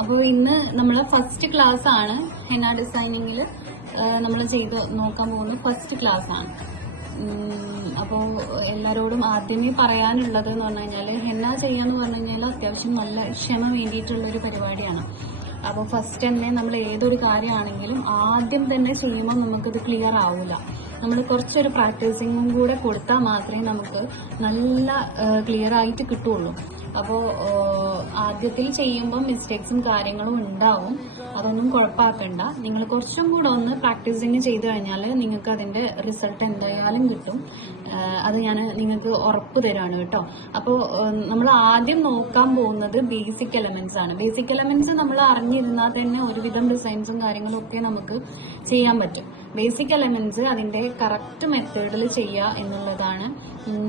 അപ്പോൾ ഇന്ന് നമ്മൾ ഫസ്റ്റ് ക്ലാസ് ആണ്. ഹെന ഡിസൈനിങ്ങിൽ നമ്മൾ ചെയ്ത് നോക്കാൻ പോകുന്ന ഫസ്റ്റ് ക്ലാസ് ആണ്. അപ്പോൾ എല്ലാവരോടും ആദ്യമേ പറയാനുള്ളത് എന്ന് പറഞ്ഞു കഴിഞ്ഞാൽ ഹെന്ന ചെയ്യാന്ന് പറഞ്ഞു കഴിഞ്ഞാൽ അത്യാവശ്യം നല്ല ക്ഷമ വേണ്ടിയിട്ടുള്ള ഒരു പരിപാടിയാണ്. അപ്പോൾ ഫസ്റ്റ് തന്നെ നമ്മൾ ഏതൊരു കാര്യമാണെങ്കിലും ആദ്യം തന്നെ ചെയ്യുമ്പോൾ നമുക്കത് ക്ലിയർ ആവില്ല നമ്മൾ കുറച്ചൊരു പ്രാക്ടീസിങ്ങും കൂടെ കൊടുത്താൽ മാത്രമേ നമുക്ക് നല്ല ക്ലിയർ ആയിട്ട് കിട്ടുള്ളൂ. അപ്പോൾ ആദ്യത്തിൽ ചെയ്യുമ്പോൾ മിസ്റ്റേക്സും കാര്യങ്ങളും ഉണ്ടാവും. അതൊന്നും കുഴപ്പമാക്കണ്ട. നിങ്ങൾ കുറച്ചും കൂടെ ഒന്ന് പ്രാക്ടീസിങ് ചെയ്തു കഴിഞ്ഞാൽ നിങ്ങൾക്ക് അതിന്റെ റിസൾട്ട് എന്തായാലും കിട്ടും. അത് ഞാൻ നിങ്ങൾക്ക് ഉറപ്പ് തരാണ് കേട്ടോ. അപ്പോൾ നമ്മൾ ആദ്യം നോക്കാൻ പോകുന്നത് ബേസിക് എലമെന്റ്സ് ആണ്. ബേസിക് എലമെന്റ്സ് നമ്മൾ അറിഞ്ഞിരുന്നാൽ തന്നെ ഒരുവിധം ഡിസൈൻസും കാര്യങ്ങളും ഒക്കെ നമുക്ക് ചെയ്യാൻ പറ്റും. ബേസിക് എലമെന്റ്സ് അതിന്റെ കറക്റ്റ് മെത്തേഡിൽ ചെയ്യുക എന്നുള്ളതാണ്.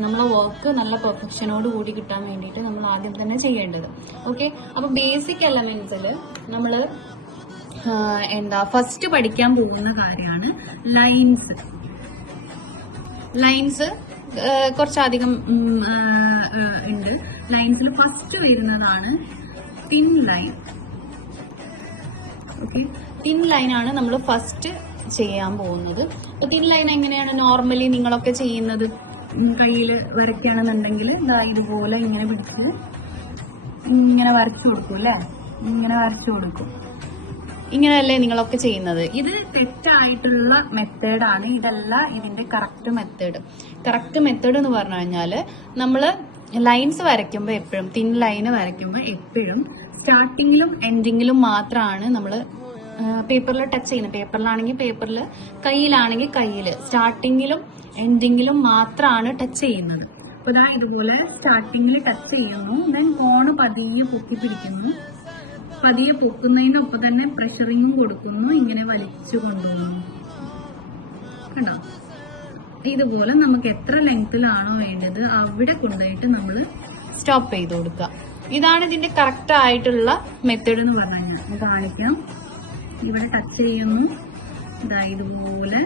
നമ്മളെ വർക്ക് നല്ല പെർഫെക്ഷനോട് കൂടി കിട്ടാൻ വേണ്ടിയിട്ട് നമ്മൾ ആദ്യം തന്നെ ചെയ്യേണ്ടത്. ഓക്കെ അപ്പൊ ബേസിക് എലമെന്റ്സിൽ നമ്മൾ എന്താ ഫസ്റ്റ് പഠിക്കാൻ പോകുന്ന കാര്യമാണ് ലൈൻസ് ലൈൻസ് കുറച്ചധികം ഉണ്ട്. ലൈൻസിൽ ഫസ്റ്റ് വരുന്നതാണ് thin line okay thin line ആണ് നമ്മൾ ഫസ്റ്റ് ചെയ്യാൻ പോകുന്നത്. തിൻ ലൈൻ എങ്ങനെയാണ് നോർമലി നിങ്ങളൊക്കെ ചെയ്യുന്നത്? കയ്യിൽ വരയ്ക്കുകയാണെന്നുണ്ടെങ്കിൽ ഇതാ ഇതുപോലെ ഇങ്ങനെ പിടിച്ച് ഇങ്ങനെ വരച്ചു കൊടുക്കും അല്ലേ? ഇങ്ങനെ വരച്ചു കൊടുക്കും. ഇങ്ങനെയല്ലേ നിങ്ങളൊക്കെ ചെയ്യുന്നത്? ഇത് തെറ്റായിട്ടുള്ള മെത്തേഡാണ് ഇതല്ല ഇതിന്റെ കറക്റ്റ് മെത്തേഡ് കറക്റ്റ് മെത്തേഡ് എന്ന് പറഞ്ഞു കഴിഞ്ഞാൽ നമ്മൾ ലൈൻസ് വരയ്ക്കുമ്പോൾ എപ്പോഴും തിൻ ലൈന് വരയ്ക്കുമ്പോൾ എപ്പോഴും സ്റ്റാർട്ടിങ്ങിലും എൻഡിങ്ങിലും മാത്രമാണ് നമ്മൾ പേപ്പറിൽ ടച്ച് ചെയ്യുന്നത് പേപ്പറിലാണെങ്കിൽ പേപ്പറിൽ കയ്യിലാണെങ്കിൽ കയ്യിൽ സ്റ്റാർട്ടിങ്ങിലും എൻഡിങ്ങിലും മാത്രമാണ് ടച്ച് ചെയ്യുന്നത്. അപ്പൊ ഇതാ ഇതുപോലെ സ്റ്റാർട്ടിങ്ങിൽ ടച്ച് ചെയ്യുന്നു. ദെൻ കോണ് പതിയെ പൊക്കി പിടിക്കുന്നു. പതിയെ പൊക്കുന്നതിനൊപ്പം തന്നെ പ്രഷറിങ്ങും കൊടുക്കുന്നു. ഇങ്ങനെ വലിച്ചു കൊണ്ടുപോകുന്നു. കണ്ടോ? ഇതുപോലെ നമുക്ക് എത്ര ലെങ്ത്തിലാണോ വേണ്ടത് അവിടെ കൊണ്ടുപോയിട്ട് നമ്മൾ സ്റ്റോപ്പ് ചെയ്ത് കൊടുക്കുക. ഇതാണ് ഇതിന്റെ കറക്റ്റ് ആയിട്ടുള്ള മെത്തേഡ് എന്ന് പറഞ്ഞു കഴിഞ്ഞാൽ. ഞാൻ കാണിക്കാം. ഇവിടെ ടച്ച് ചെയ്യുന്നു. ഇതാ ഇതുപോലെ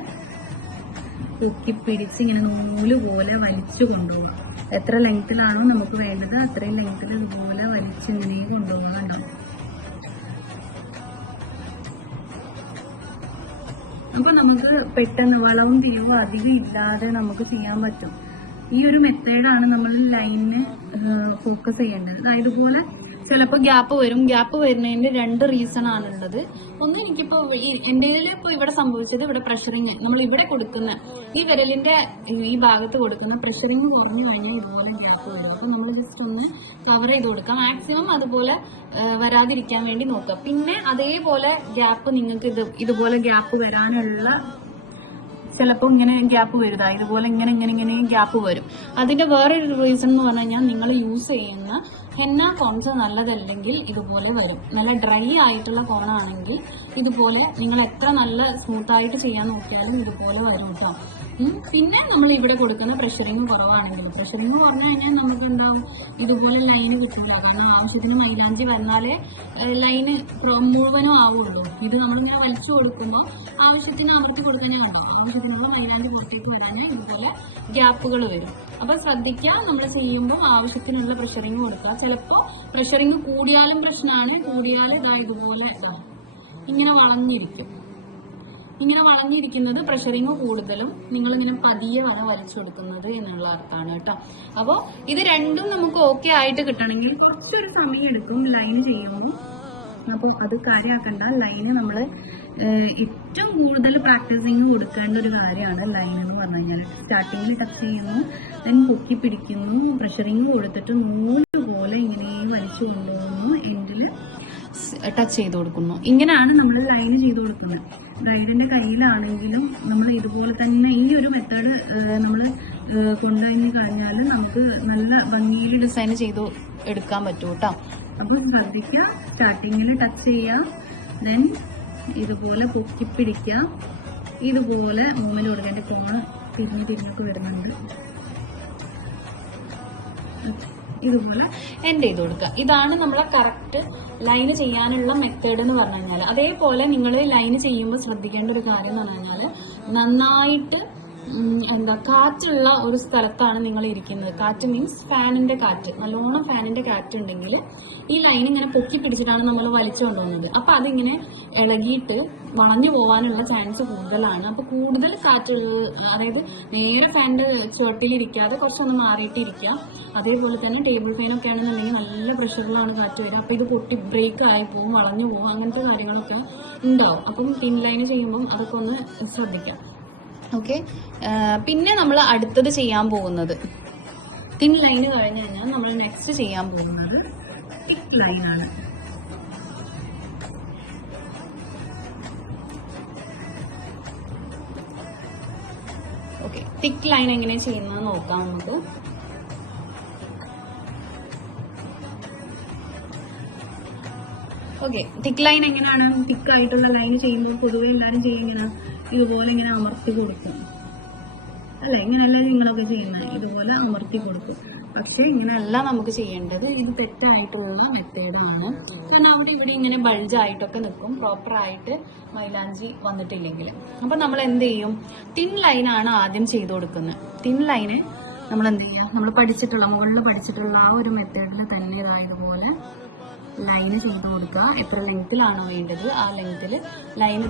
പൊക്കി പിടിച്ച് ഇങ്ങനെ നൂൽ പോലെ വലിച്ചു കൊണ്ടുപോകാം എത്ര ലെങ്ത്തിലാണോ നമുക്ക് വേണ്ടത് അത്രയും ലെങ്ത്തിൽ ഇതുപോലെ വലിച്ച് ഇങ്ങനെ കൊണ്ടുപോകുക കണ്ടോ അപ്പൊ നമുക്ക് പെട്ടെന്ന് വളവും തിരിവും അധികം ഇല്ലാതെ നമുക്ക് ചെയ്യാൻ പറ്റും. ഈ ഒരു മെത്തേഡാണ് നമ്മൾ ലൈനിന് ഫോക്കസ് ചെയ്യേണ്ടത്. അതായത് ഇതുപോലെ ചിലപ്പോൾ ഗ്യാപ്പ് വരും. ഗ്യാപ്പ് വരുന്നതിന്റെ രണ്ട് റീസൺ ആണുള്ളത്. ഒന്ന് എനിക്കിപ്പോ എന്റെ ഇപ്പൊ ഇവിടെ സംഭവിച്ചത് ഇവിടെ പ്രഷറിങ് നമ്മൾ ഇവിടെ കൊടുക്കുന്ന ഈ വിരലിന്റെ ഈ ഭാഗത്ത് കൊടുക്കുന്ന പ്രഷറിങ് കുറഞ്ഞു കഴിഞ്ഞാൽ ഇതുപോലെ ഗ്യാപ്പ് വരും. അപ്പൊ നമ്മൾ ജസ്റ്റ് ഒന്ന് കവർ ചെയ്ത് കൊടുക്കാം. മാക്സിമം അതുപോലെ വരാതിരിക്കാൻ വേണ്ടി നോക്കുക. പിന്നെ അതേപോലെ ഗ്യാപ്പ് നിങ്ങൾക്ക് ഇത് ഇതുപോലെ ഗ്യാപ്പ് വരാനുള്ള ചിലപ്പോൾ ഇങ്ങനെ ഗ്യാപ്പ് വരുതാ. ഇതുപോലെ ഇങ്ങനെ ഇങ്ങനെ ഇങ്ങനെ ഗ്യാപ്പ് വരും. അതിന്റെ വേറൊരു റീസൺ എന്ന് പറഞ്ഞു കഴിഞ്ഞാൽ നിങ്ങൾ യൂസ് ചെയ്യുന്ന ഹെന്ന കോൺസ് നല്ലതല്ലെങ്കിൽ ഇതുപോലെ വരും. നല്ല ഡ്രൈ ആയിട്ടുള്ള കോണാണെങ്കിൽ ഇതുപോലെ നിങ്ങൾ എത്ര നല്ല സ്മൂത്ത് ആയിട്ട് ചെയ്യാൻ നോക്കിയാലും ഇതുപോലെ വരും കേട്ടോ പിന്നെ നമ്മൾ ഇവിടെ കൊടുക്കുന്ന പ്രഷറിങ് കുറവാണെങ്കിൽ പ്രഷറിങ് കുറഞ്ഞു കഴിഞ്ഞാൽ നമുക്ക് എന്താവും? ഇതുപോലെ ലൈന് കിട്ടില്ല കാരണം ആവശ്യത്തിന് മൈലാഞ്ചി വന്നാലേ ലൈന് മുഴുവനും ആവുള്ളൂ. ഇത് നമ്മളിങ്ങനെ വലിച്ചു കൊടുക്കുമ്പോൾ ആവശ്യത്തിന് അവർക്ക് കൊടുക്കാനേ ഉണ്ടോ ആവശ്യത്തിനുള്ള മൈലാഞ്ചി പുറത്തേക്ക് വരാൻ ഇതുപോലെ ഗ്യാപ്പുകൾ വരും. അപ്പൊ ശ്രദ്ധിക്കുക നമ്മൾ ചെയ്യുമ്പോൾ ആവശ്യത്തിനുള്ള പ്രഷറിങ് കൊടുക്കുക. ചിലപ്പോ പ്രഷറിങ് കൂടിയാലും പ്രശ്നമാണ് കൂടിയാൽ ഇതാ ഇതുപോലെ ഇങ്ങനെ വളഞ്ഞിരിക്കും. ഇങ്ങനെ വളഞ്ഞിരിക്കുന്നത് പ്രഷറിങ് കൂടുതലും നിങ്ങൾ ഇങ്ങനെ പതിയെ വള വരച്ചു കൊടുക്കുന്നത് എന്നുള്ള അർത്ഥമാണ് കേട്ടോ. അപ്പോൾ ഇത് രണ്ടും നമുക്ക് ഓക്കെ ആയിട്ട് കിട്ടണമെങ്കിൽ കുറച്ചൊരു സമയം എടുക്കും ലൈൻ ചെയ്യുമ്പോൾ. അപ്പോൾ അത് കാര്യമാക്കണ്ട ലൈന് നമ്മൾ ഏറ്റവും കൂടുതൽ പ്രാക്ടീസിങ് കൊടുക്കേണ്ട ഒരു കാര്യമാണ് ലൈൻ എന്ന് പറഞ്ഞു കഴിഞ്ഞാൽ സ്റ്റാർട്ടിങ്ങിൽ ടച്ച് ചെയ്യുന്നു ദെൻ പൊക്കി പിടിക്കുന്നു പ്രഷറിങ് കൊടുത്തിട്ട് നൂൽ പോലെ ഇങ്ങനെ വലിച്ചു കൊണ്ടുപോകുന്നു എൻഡിൽ ടച്ച് ചെയ്ത് കൊടുക്കുന്നു. ഇങ്ങനെയാണ് നമ്മൾ ലൈൻ ചെയ്ത് കൊടുക്കുന്നത്. ഗൈഡിന്റെ കയ്യിലാണെങ്കിലും നമ്മൾ ഇതുപോലെ തന്നെ ഈ ഒരു മെത്തേഡ് നമ്മൾ കൊണ്ടുകഴിഞ്ഞ് കഴിഞ്ഞാൽ നമുക്ക് നല്ല ഭംഗിയിൽ ഡിസൈൻ ചെയ്ത് എടുക്കാൻ പറ്റും കേട്ടോ അപ്പോൾ ശ്രദ്ധിക്കുക. സ്റ്റാർട്ടിങ്ങിൽ ടച്ച് ചെയ്യുക ദെൻ ഇതുപോലെ പൊക്കി പിടിക്കുക ഇതുപോലെ മൂന്നിൽ കൊടുക്കേണ്ട കോണ് തിരിഞ്ഞ് തിരിഞ്ഞൊക്കെ വരുന്നുണ്ട്. ഇതുപോലെ എൻഡ് ചെയ്ത് കൊടുക്കുക. ഇതാണ് നമ്മളെ കറക്റ്റ് ലൈന് ചെയ്യാനുള്ള മെത്തേഡ് എന്ന് പറഞ്ഞു കഴിഞ്ഞാൽ അതേപോലെ നിങ്ങൾ ലൈന് ചെയ്യുമ്പോൾ ശ്രദ്ധിക്കേണ്ട ഒരു കാര്യം എന്ന് പറഞ്ഞു കഴിഞ്ഞാൽ നന്നായിട്ട് എന്താ കാറ്റുള്ള ഒരു സ്ഥലത്താണ് നിങ്ങൾ ഇരിക്കുന്നത്. കാറ്റ് മീൻസ് ഫാനിന്റെ കാറ്റ്. നല്ലോണം ഫാനിന്റെ കാറ്റ് ഉണ്ടെങ്കിൽ ഈ ലൈൻ ഇങ്ങനെ പൊക്കി പിടിച്ചിട്ടാണ് നമ്മൾ വലിച്ചു കൊണ്ടുവന്നത് അപ്പൊ അതിങ്ങനെ ഇളകിയിട്ട് വളഞ്ഞു പോകാനുള്ള ചാൻസ് കൂടുതലാണ്. അപ്പൊ കൂടുതൽ കാറ്റ് അതായത് നേരെ ഫാനിന്റെ ചുവട്ടിലിരിക്കാതെ കുറച്ചൊന്ന് മാറിയിട്ട് അതേപോലെ തന്നെ ടേബിൾ ഫാൻ ഒക്കെ ആണെന്നുണ്ടെങ്കിൽ നല്ല പ്രഷറിലാണ് കാറ്റ് വരിക. അപ്പൊ ഇത് പൊട്ടി ബ്രേക്ക് ആയി പോകും വളഞ്ഞു പോകും അങ്ങനത്തെ കാര്യങ്ങളൊക്കെ ഉണ്ടാവും. അപ്പം പിൻ ലൈൻ ചെയ്യുമ്പം അതൊക്കെ ഒന്ന് ശ്രദ്ധിക്കാം. ഓക്കെ പിന്നെ നമ്മൾ അടുത്തത് ചെയ്യാൻ പോകുന്നത്. തിൻ ലൈൻ കഴിഞ്ഞ് കഴിഞ്ഞാൽ നമ്മൾ നെക്സ്റ്റ് ചെയ്യാൻ പോകുന്നത് തിക്ക് ലൈനാണ് ഓക്കെ തിക്ക് ലൈൻ എങ്ങനെ ചെയ്യുന്നത് നോക്കാം നമുക്ക്. ഓക്കെ തിക്ക് ലൈൻ എങ്ങനെയാണ്? തിക്ക് ആയിട്ടുള്ള ലൈൻ ചെയ്യുമ്പോൾ പൊതുവെ എല്ലാവരും ചെയ്യുന്നത് ഇതുപോലെ ഇങ്ങനെ അമർത്തി കൊടുക്കും. അല്ല? ഇങ്ങനെയല്ല നിങ്ങളൊക്കെ ചെയ്യുന്നത്? ഇതുപോലെ അമർത്തി കൊടുക്കും. പക്ഷെ ഇങ്ങനെയല്ല നമുക്ക് ചെയ്യേണ്ടത്. ഇത് തെറ്റായിട്ടുള്ള മെത്തേഡാണ്. കാരണം അവിടെ ഇവിടെ ഇങ്ങനെ ബൾജായിട്ടൊക്കെ നിൽക്കും. പ്രോപ്പറായിട്ട് മൈലാഞ്ചി വന്നിട്ടില്ലെങ്കിൽ. അപ്പം നമ്മൾ എന്ത് ചെയ്യും? തിൻ ലൈനാണ് ആദ്യം ചെയ്തു കൊടുക്കുന്നത്. തിൻ ലൈന് നമ്മൾ എന്ത് ചെയ്യുക? നമ്മൾ പഠിച്ചിട്ടുള്ള മുകളിൽ പഠിച്ചിട്ടുള്ള ആ ഒരു മെത്തേഡിൽ തന്നെ ഇതാ ഇതുപോലെ ലൈന് ചെയ്ത് കൊടുക്കുക. എത്ര ലെങ്ത്തിലാണോ വേണ്ടത് ആ ലെങ്ത്തിൽ ലൈൻ